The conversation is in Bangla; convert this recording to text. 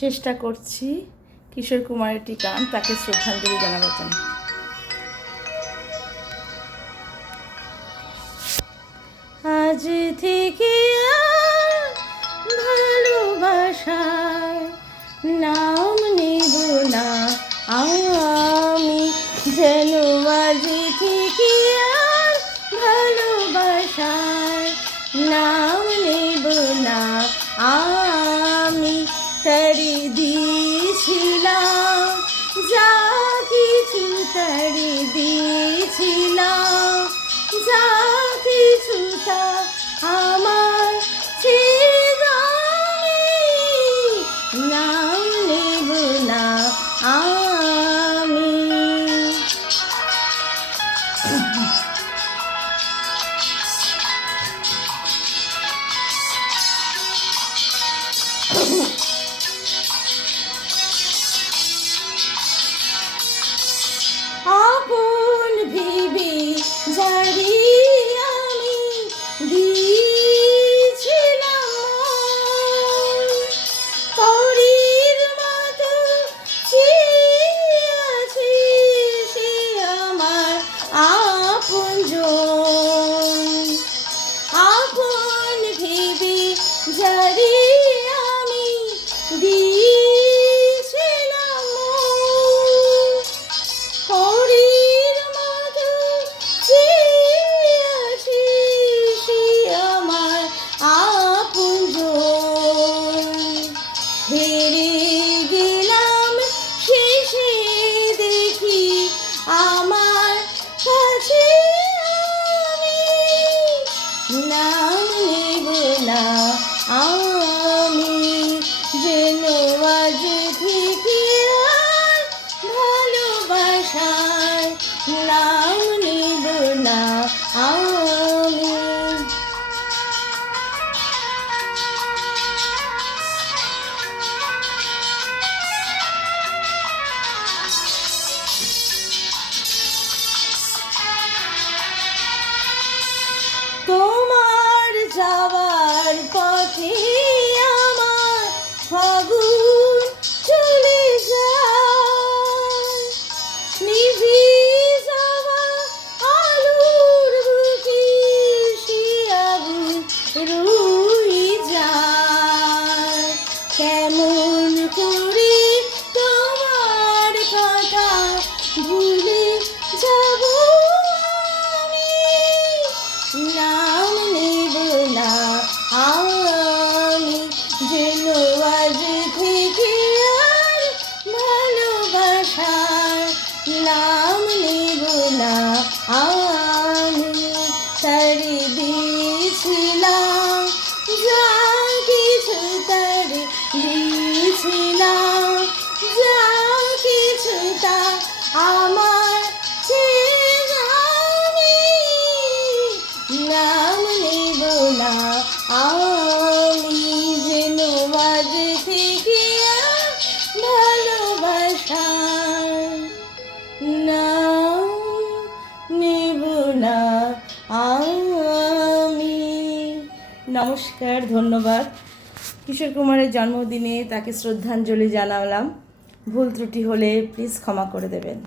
চেষ্টা করছি কিশোর কুমার একটি গান তাকে শ্রদ্ধাঞ্জলি জানাবার জন্য। আজ থেকে ভালোবাসার নাম নেব না আমি, যেন আজ থেকে ভালোবাসার নাম নেব না আমি। তারে দিয়েছিলাম যা কিছু, তারে দিয়েছিলাম যা কিছু, তা আমার নাম নেব না আমি। আপন ভেবে যারে আমি দিয়েছিলাম পরীর মতো চেয়ে আছে সে আমার আপনজন। আপন ভেবে যারে আমি দিয়েছিলাম পরীর মতো চেয়ে আছে সে আমার আপনজন। হেরে গেলাম শেষে দেখি আমার কাছে আমি, নাম নেব না আমি, যেন আজ থেকে আর ভালোবাসার নাম নেব না আমি। তোমার যাওয়ার পথে আমার ফাগুন চলে যায়, নিভে যাওয়া আলোর বুকে সে আগুন রয়ে যায়। কেমন করে তোমার কথা ভুলে যাব আমি, নাম নেব না আমি, যেন আজ থেকে আর ভালোবাসার নাম নেব না আমি। তারে দিয়েছিলাম যা কিছু, তারে দিয়েছিলাম যা কিছু, তা আমার নাম নেব না আমি, যেন আজ থেকে ভালোবাসার নাম নেব না আমি। নমস্কার, ধন্যবাদ। কিশোর কুমারের জন্মদিনে তাকে শ্রদ্ধাঞ্জলি জানালাম। ভুল ত্রুটি হলে প্লিজ ক্ষমা করে দেবেন।